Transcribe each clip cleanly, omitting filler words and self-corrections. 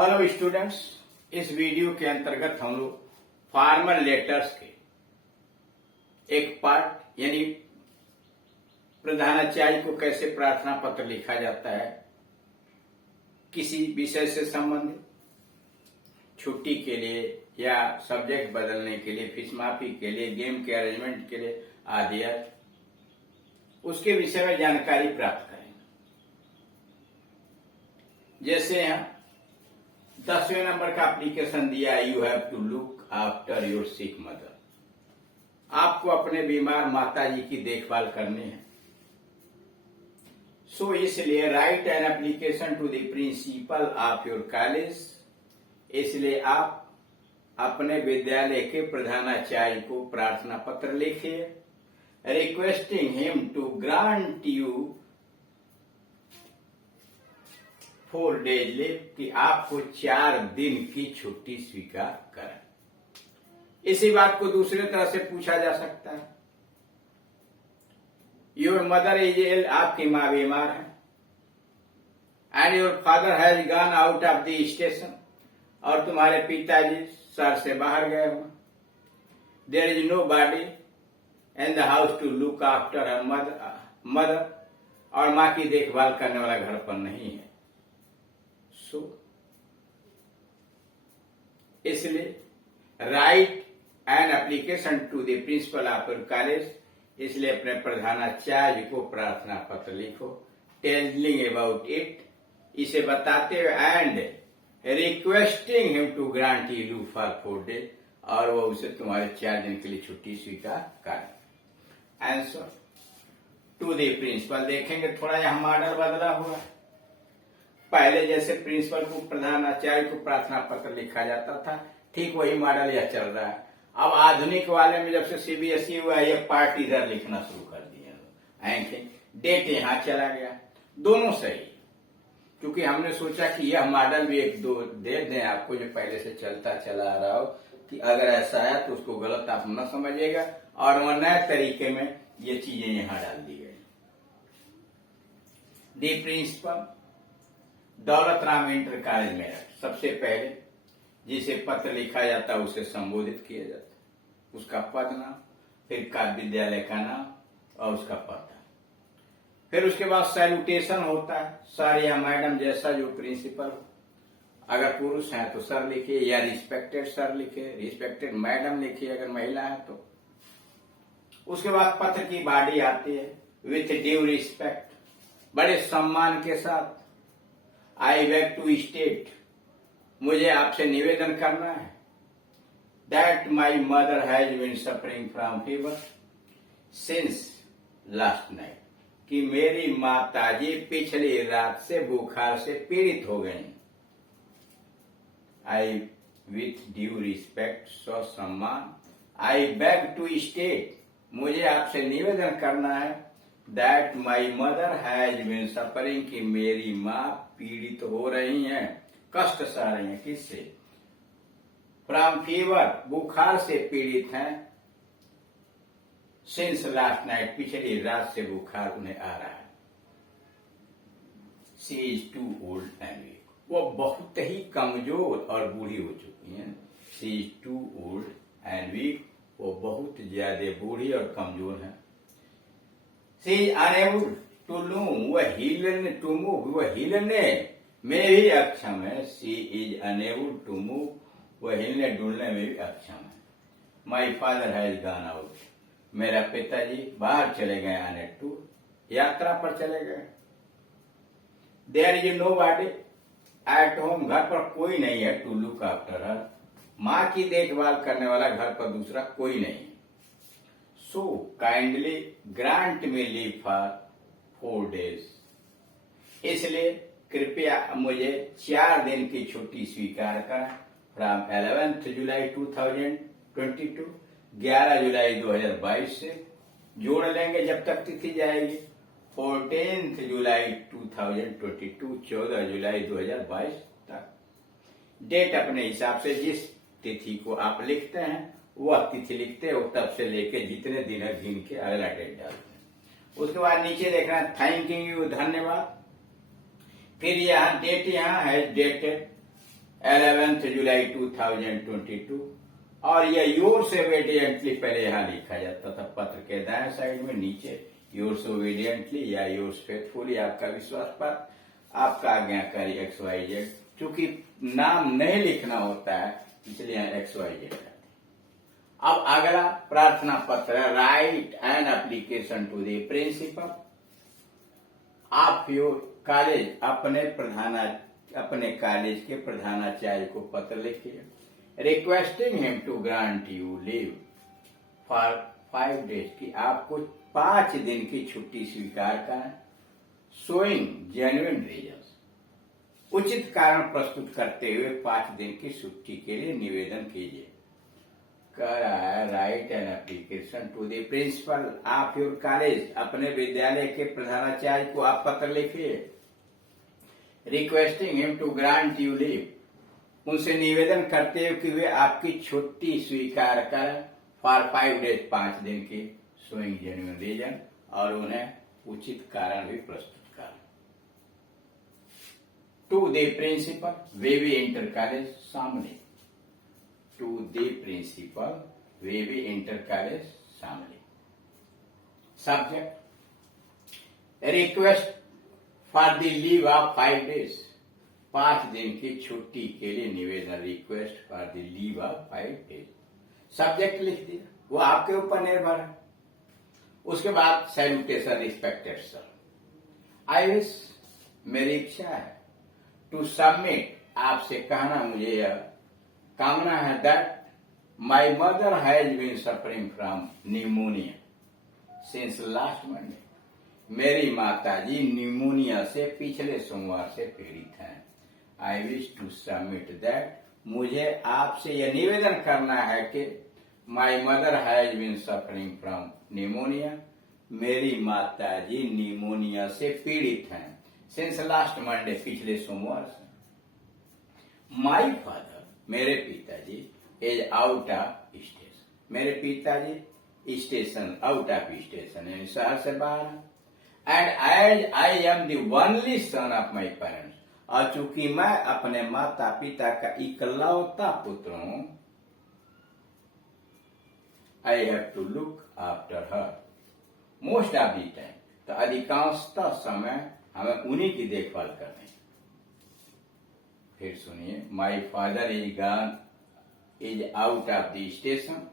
Hello students, इस video के अंतर्गत हम लोग फॉर्मल लेटर्स के एक पार्ट यानी प्रधानाचार्य को कैसे प्रार्थना पत्र लिखा जाता है, किसी विषय से संबंधित, छुट्टी के लिए या सब्जेक्ट बदलने के लिए, फीस माफी के लिए, गेम के अरेंजमेंट के लिए आदि, उसके विषय में जानकारी प्राप्त करेंगे। जैसे यहाँ 10वें नंबर का एप्लीकेशन दिया, you have to look after your sick mother. आपको अपने बीमार माता जी की देखभाल करनी है। सो इसलिए write an application to the principal of your college. इसलिए आप अपने विद्यालय के प्रधानाचार्य को प्रार्थना पत्र लिखिए, requesting him to grant you 4 days leave, कि आपको 4 दिन की छुट्टी स्वीकार करें। इसी बात को दूसरे तरह से पूछा जा सकता है, योर मदर इज इल, आपकी मां बीमार है, and your father has gone out of the station, और तुम्हारे पिताजी शहर से बाहर गए हुए। There is nobody in the house to look after her mother, और मां की देखभाल करने वाला घर पर नहीं है। इसलिए write an application to the principal of your college. इसलिए अपने प्रधानाचार्य को प्रार्थना पत्र लिखो, टेलिंग अबाउट इट, इसे बताते हुए, and requesting him to grant you leave for 4 days, और वो उसे तुम्हारे 4 दिन के लिए छुट्टी स्वीकार करें। Answer to the principal. देखेंगे थोड़ा यहां मॉडल बदला हुआ है। पहले जैसे प्रिंसिपल को, प्रधानाचार्य को प्रार्थना पत्र लिखा जाता था, ठीक वही मॉडल यह चल रहा है। अब आधुनिक वाले में जब से सीबीएसई हुआ है, ये पार्ट इधर लिखना शुरू कर दिया, डेट यहां चला गया। दोनों सही, क्योंकि हमने सोचा कि यह मॉडल भी 1-2 दे दें आपको, जो पहले से चलता चला आ रहा हो, कि अगर ऐसा है तो उसको गलत आप न समझिएगा, और वह नए तरीके में ये चीजें यहां डाल दी गई। दी principal Daulat Ram inter college में सबसे पहले जिसे पत्र लिखा जाता है उसे संबोधित किया जाता है, उसका पद नाम, फिर का विद्यालय का नाम और उसका पता। फिर उसके बाद सैल्यूटेशन होता है, सर या मैडम, जैसा जो प्रिंसिपल। अगर पुरुष है तो सर लिखिए, या रिस्पेक्टेड सर लिखिए, रिस्पेक्टेड मैडम लिखिए अगर महिला है तो। उसके बाद पत्र की बॉडी आती है, विथ ड्यू रिस्पेक्ट, बड़े सम्मान के साथ। आई बेग टू स्टेट, मुझे आपसे निवेदन करना है, that my mother has been suffering from fever since last night, कि मेरी माताजी पिछली रात से बुखार से पीड़ित हो गई। आई विथ ड्यू रिस्पेक्ट, सो सम्मान, आई बेग टू स्टेट, मुझे आपसे निवेदन करना है, that my mother has been suffering, कि मेरी माँ पीड़ित हो रही हैं, कष्ट सह रही हैं। किससे? फ्रॉम फीवर, बुखार से पीड़ित हैं। सिंस लास्ट नाइट, पिछली रात से बुखार उन्हें आ रहा है। She is too old and weak, वो बहुत ही कमजोर और बूढ़ी हो चुकी हैं। She is too old and weak, वो बहुत ज्यादा बूढ़ी और कमजोर है। She is unable to loom, वह हिलने, टू मूव, वह हिलने में भी अक्षम है। She is unable to move, वह हिलने डुलने में भी अक्षम है। My father has gone out, मेरा पिताजी बाहर चले गए, ऑन ए टूर, यात्रा पर चले गए। There is nobody at home, घर पर कोई नहीं है, टू लुक आफ्टर हर, माँ की देखभाल करने वाला घर पर दूसरा कोई नहीं। So kindly grant me leave for 4 days, इसलिए कृपया मुझे 4 दिन की छुट्टी स्वीकार करें। फ्रॉम 11th जुलाई 2022, 11 जुलाई 2022 से जोड़ लेंगे जब तक तिथि जाएगी। 14th जुलाई 2022, 14 जुलाई 2022 तक। डेट अपने हिसाब से जिस तिथि को आप लिखते हैं वह तिथि लिखते हो, तब से लेके जितने दिन है गिन के अगला डेट डालते हैं। उसके बाद नीचे देखना है थैंक यू, धन्यवाद। फिर यहाँ डेट यहाँ है डेटेड 11 जुलाई 2022। और यह योर्स ओबीडियंटली पहले यहां लिखा जाता था पत्र के दाएं साइड में नीचे, योर्स ओबीडियंटली या योर्स फेथफुली, आपका विश्वास पर, आपका आज्ञाकारी XYZ। चूंकि नाम नहीं लिखना होता है इसलिए यहाँ XYZ है। अब अगला प्रार्थना पत्र है, write an application to the principal. आप कॉलेज अपने कॉलेज के प्रधानाचार्य को पत्र लिखिए, requesting him to grant you leave for 5 days की आपको 5 दिन की छुट्टी स्वीकार करें, शोइंग जेन्युइन रीजंस, उचित कारण प्रस्तुत करते हुए 5 दिन की छुट्टी के लिए निवेदन कीजिए। कह रहा है write an application to the principal, आप योर कॉलेज अपने विद्यालय के प्रधानाचार्य को आप पत्र लिखिए, requesting him to grant you leave, उनसे निवेदन करते हुए कि वे आपकी छुट्टी स्वीकार करें फॉर 5 डेज 5 दिन की, शोइंग जेन्युइन रीजन, और उन्हें उचित कारण भी प्रस्तुत करें। टू द प्रिंसिपल, वे भी इंटर कॉलेज सामने, टू द प्रिंसिपल, वे भी इंटर कॉलेज सामने। Subject, request for the leave of 5 days, 5 दिन की छुट्टी के लिए निवेदन, request for the leave of 5 days. Subject लिख दिया, वो आपके ऊपर निर्भर है। उसके बाद salutation, respected sir, I wish, मेरी इच्छा है, टू सबमिट, आपसे कहना मुझे यह कामना है, that my mother has been suffering from pneumonia since last Monday, मेरी माताजी न्यूमोनिया से पिछले सोमवार से पीड़ित हैं। I wish to submit that, मुझे आपसे यह निवेदन करना है कि my mother has been suffering from pneumonia, मेरी माताजी न्यूमोनिया से पीड़ित हैं, सिंस लास्ट मंडे, पिछले सोमवार से। माई फादर, मेरे पिताजी, इज आउट ऑफ स्टेशन, मेरे पिताजी स्टेशन, आउट ऑफ स्टेशन यानी शहर से बाहर है। And as I am the only son of my parents, और चूंकि मैं अपने माता पिता का इकलौता पुत्र हूं, I have to look after her most of the time, तो अधिकांशतः समय हमें उन्हीं की देखभाल करनी। फिर सुनिए, my father is out of the station,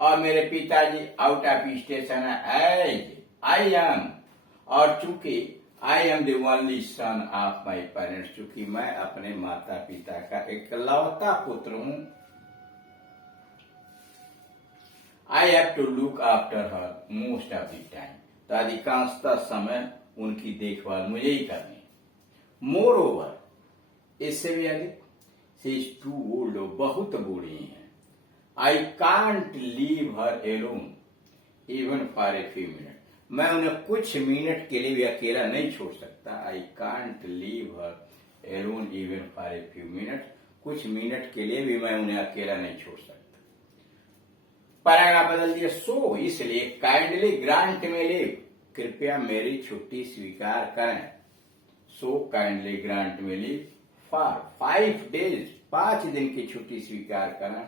और मेरे पिताजी आउट ऑफ स्टेशन है, एज आई एम, और चूंकि I am the only son of my parents, चूंकि मैं अपने माता पिता का इकलौता पुत्र हूं, I have to look after her most of the time, तो अधिकांशतः समय उनकी देखभाल मुझे ही करनी। मोर ओवर, इससे भी अधिक, शी इज टू ओल्ड, बहुत बूढ़ी है। I can't leave her Elon even for a few minute, मैं उन्हें कुछ मिनट के लिए भी अकेला नहीं छोड़ सकता। I can't leave her Elon even for a few minute, कुछ मिनट के लिए भी मैं उन्हें अकेला नहीं छोड़ सकता। पैराग्राफ बदल दिया, सो इसलिए काइंडली ग्रांट में लीव, कृपया मेरी छुट्टी स्वीकार करें। सो काइंडली ग्रांट में लीव फॉर 5 डेज, 5 दिन की छुट्टी स्वीकार करें,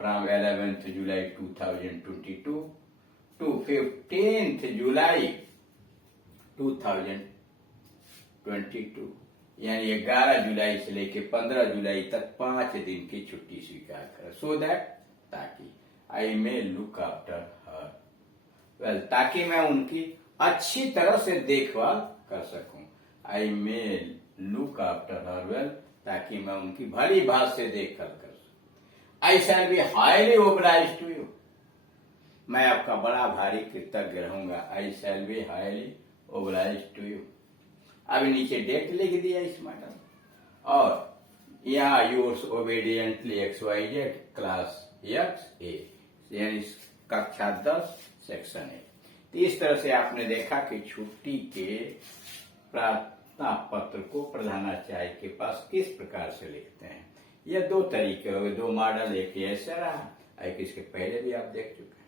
फ्रॉम 11 जुलाई 2022 टू 15 जुलाई 2022, यानी 11 जुलाई से लेकर 15 जुलाई तक 5 दिन की छुट्टी स्वीकार करें। सो दैट, ताकि, I may look after her well, ताकि मैं उनकी अच्छी तरह से देखभाल कर सकूं। I may look after her well, ताकि मैं उनकी भली भांति से देखभाल कर सकूं। I shall be highly obliged to you, मैं आपका बड़ा भारी कृतज्ञ रहूंगा। I shall be highly obliged to you. अभी नीचे डेट लिख दिया इस मैडम, और यहाँ yours obediently XYZ, class XA, यानी कक्षा 10 सेक्शन 1। तो इस तरह से आपने देखा कि छुट्टी के प्रार्थना पत्र को प्रधानाचार्य के पास किस प्रकार से लिखते हैं। यह 2 तरीके हो गए, 2 मॉडल, एक ऐसा रहा, एक इसके पहले भी आप देख चुके हैं।